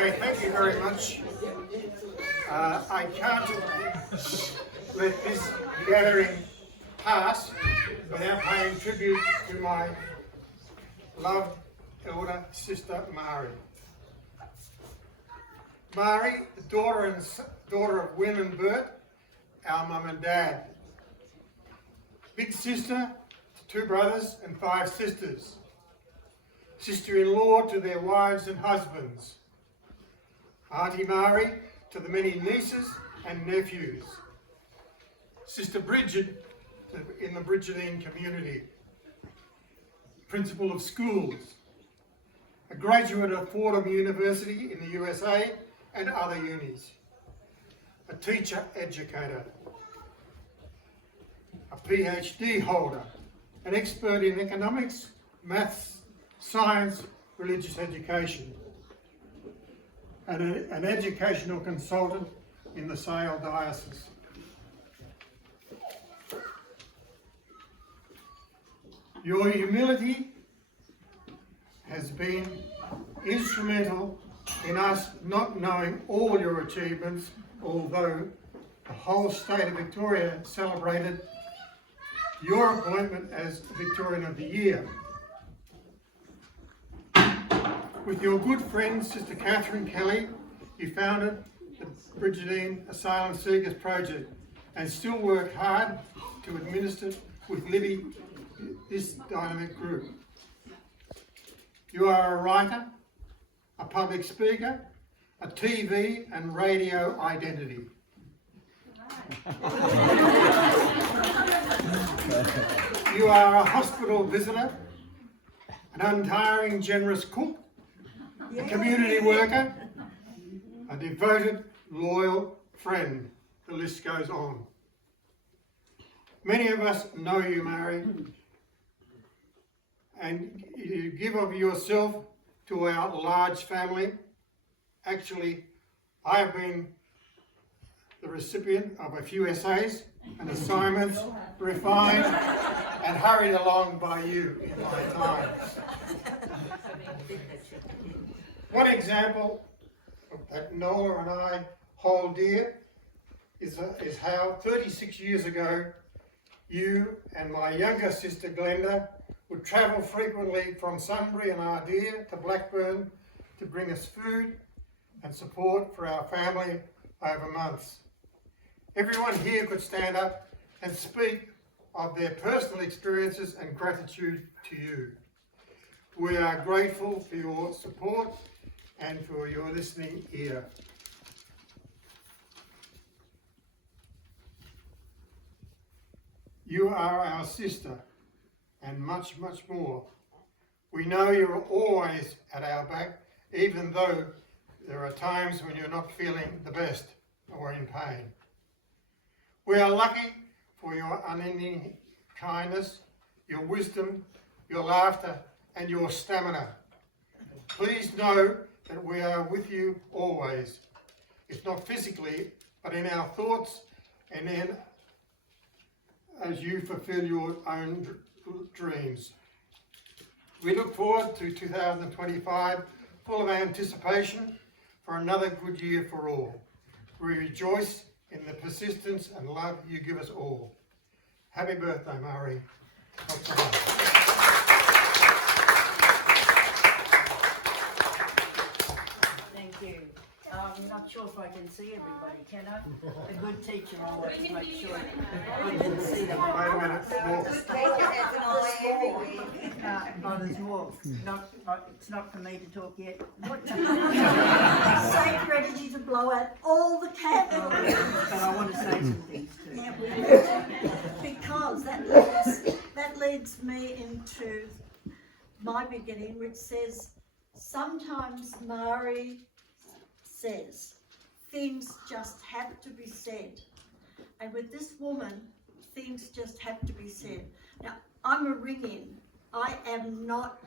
Okay, thank you very much. I can't let this gathering pass without paying tribute to my loved elder sister Mari. Mari, the daughter of Win and Bert, our mum and dad. Big sister to 2 brothers and 5 sisters. Sister-in-law to their wives and husbands. Auntie Mari to the many nieces and nephews. Sister Brigid in the Brigidine community. Principal of schools. A graduate of Fordham University in the USA and other unis. A teacher educator. A PhD holder. An expert in economics, maths, science, religious education. And an educational consultant in the Sale Diocese. Your humility has been instrumental in us not knowing all your achievements, although the whole state of Victoria celebrated your appointment as Victorian of the Year. With your good friend, Sister Catherine Kelly, you founded the Brigidine Asylum Seekers Project and still work hard to administer with Libby this dynamic group. You are a writer, a public speaker, a TV and radio identity. You are a hospital visitor, an untiring, generous cook, a community worker, a devoted, loyal friend. The list goes on. Many of us know you, Mary, and you give of yourself to our large family. Actually, I have been the recipient of a few essays and assignments refined and hurried along by you in my time. One example that Nola and I hold dear is how 36 years ago you and my younger sister Glenda would travel frequently from Sunbury and Ardea to Blackburn to bring us food and support for our family over months. Everyone here could stand up and speak of their personal experiences and gratitude to you. We are grateful for your support and for your listening ear. You are our sister and much, much more. We know you're always at our back, even though there are times when you're not feeling the best or in pain. We are lucky for your unending kindness, your wisdom, your laughter, and your stamina. Please know that we are with you always, if not physically, but in our thoughts and in as you fulfill your own dreams. We look forward to 2025, full of anticipation for another good year for all. We rejoice in the persistence and love you give us all. Happy birthday, Mari. Thank you. I'm not sure if I can see everybody, can I? A good teacher always makes sure I can see them. Wait a minute, more. Oh, there's more. It's not for me to talk yet. Sacred energy to blow out all the candles. But I want to say some things too. Yeah, because that leads me into my beginning, which says, sometimes Mari says, things just have to be said. And with this woman, things just have to be said. Now, I'm a ring-in. I am not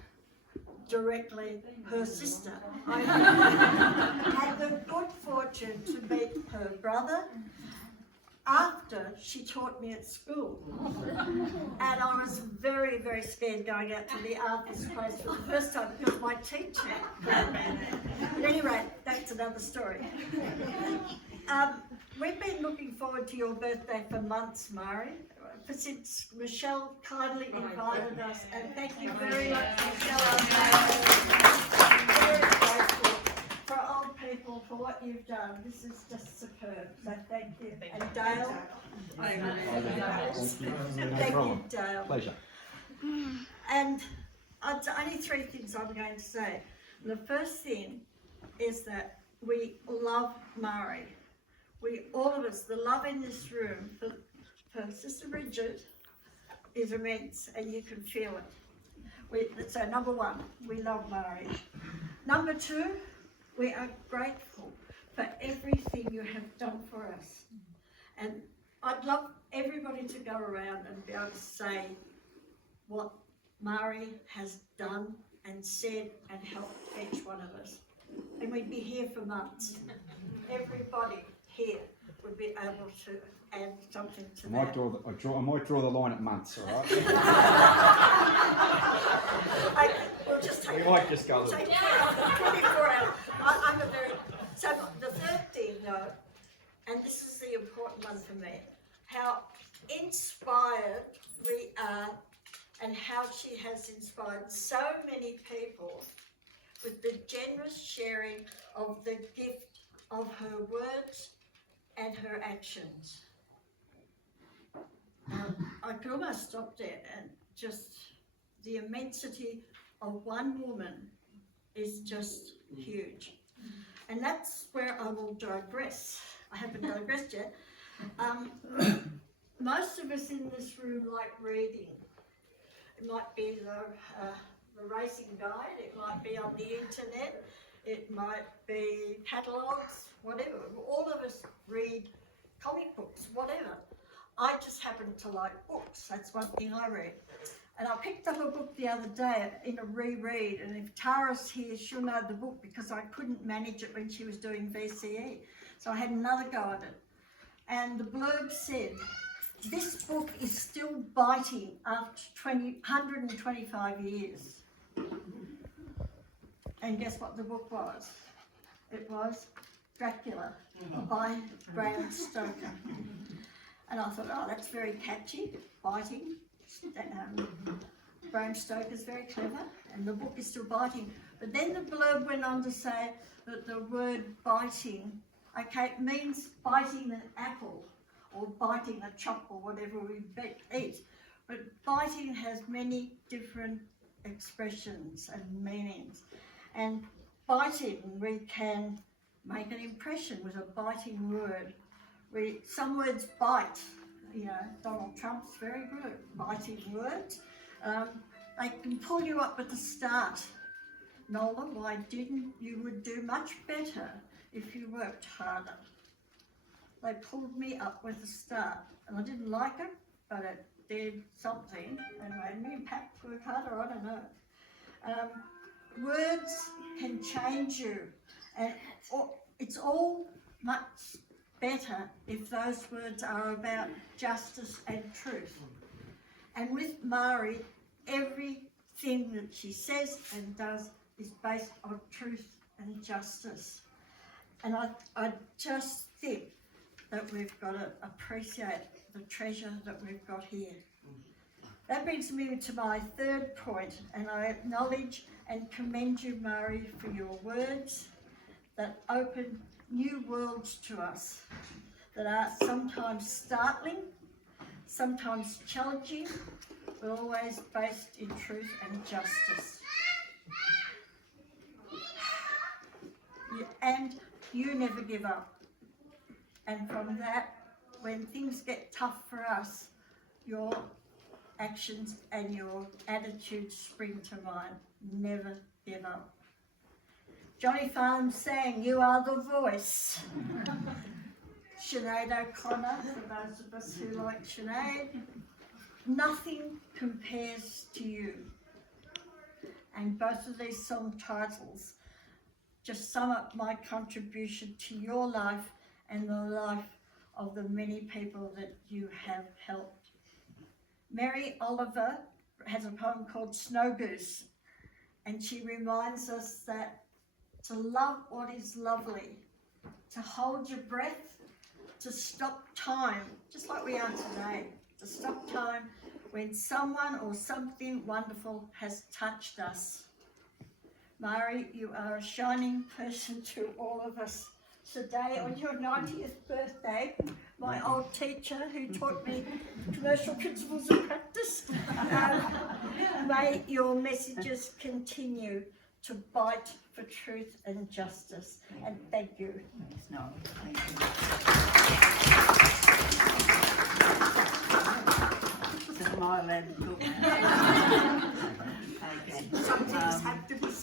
directly her sister. I had the good fortune to meet her brother after she taught me at school. And I was very, very scared going out to the artist place for the first time because my teacher. At any rate, that's another story. We've been looking forward to your birthday for months, Mari, since Michelle kindly invited us, and thank you very much, Michelle. I'm very grateful for old people for what you've done. This is just superb, so thank you. And Dale. Thank you, Dale. Pleasure. And only three things I'm going to say. The first thing is that we love Mari. We, all of us, the love in this room for Sister Brigid is immense, and you can feel it. So number one, we love Mari. Number two, we are grateful for everything you have done for us. And I'd love everybody to go around and be able to say what Mari has done and said and helped each one of us. And we'd be here for months. Everybody here would be able to add something to that. I might draw the line at months, all right? We'll just take We might just go a little. take 24 hours. I'm a very, so the third thing though, and this is the important one for me, how inspired we are and how she has inspired so many people with the generous sharing of the gift of her words and her actions. I could almost stop there, and just the immensity of one woman is just huge. And that's where I will digress. I haven't digressed yet. Most of us in this room like reading. It might be the racing guide, it might be on the internet, it might be catalogues, whatever. All of us read comic books, whatever. I just happen to like books, that's one thing I read. And I picked up a book the other day in a reread, and if Tara's here, she'll know the book because I couldn't manage it when she was doing VCE. So I had another go at it. And the blurb said, this book is still biting after 125 years. And guess what the book was? It was Dracula by Bram Stoker. And I thought, oh, that's very catchy, biting. Bram Stoker's very clever, and the book is still biting. But then the blurb went on to say that the word biting, okay, it means biting an apple or biting a chop or whatever we eat. But biting has many different expressions and meanings. And biting, we can make an impression with a biting word. Some words bite, you know, Donald Trump's very good, biting words. They can pull you up at the start. Nola, why didn't you would do much better if you worked harder. They pulled me up with the start, and I didn't like it, but it did something and made me perhaps work harder, I don't know. Words can change you, and it's all much better if those words are about justice and truth. And with Mari, everything that she says and does is based on truth and justice. And I just think that we've got to appreciate the treasure that we've got here. That brings me to my third point, and I acknowledge and commend you, Mari, for your words that open new worlds to us that are sometimes startling, sometimes challenging, but always based in truth and justice. And you never give up. And from that, when things get tough for us, your actions and your attitudes spring to mind. Never give up. Johnny Farnham sang, "You are the voice." Sinead O'Connor, for those of us who like Sinead, "Nothing compares to you." And both of these song titles just sum up my contribution to your life and the life of the many people that you have helped. Mary Oliver has a poem called Snow Goose, and she reminds us that to love what is lovely, to hold your breath, to stop time, just like we are today, to stop time when someone or something wonderful has touched us. Mari, you are a shining person to all of us. Today, on your 90th birthday, my old teacher who taught me commercial principles of practice, may your messages continue to bite for truth and justice. And thank you. No. So am I allowed to talk? Okay. Some things have to be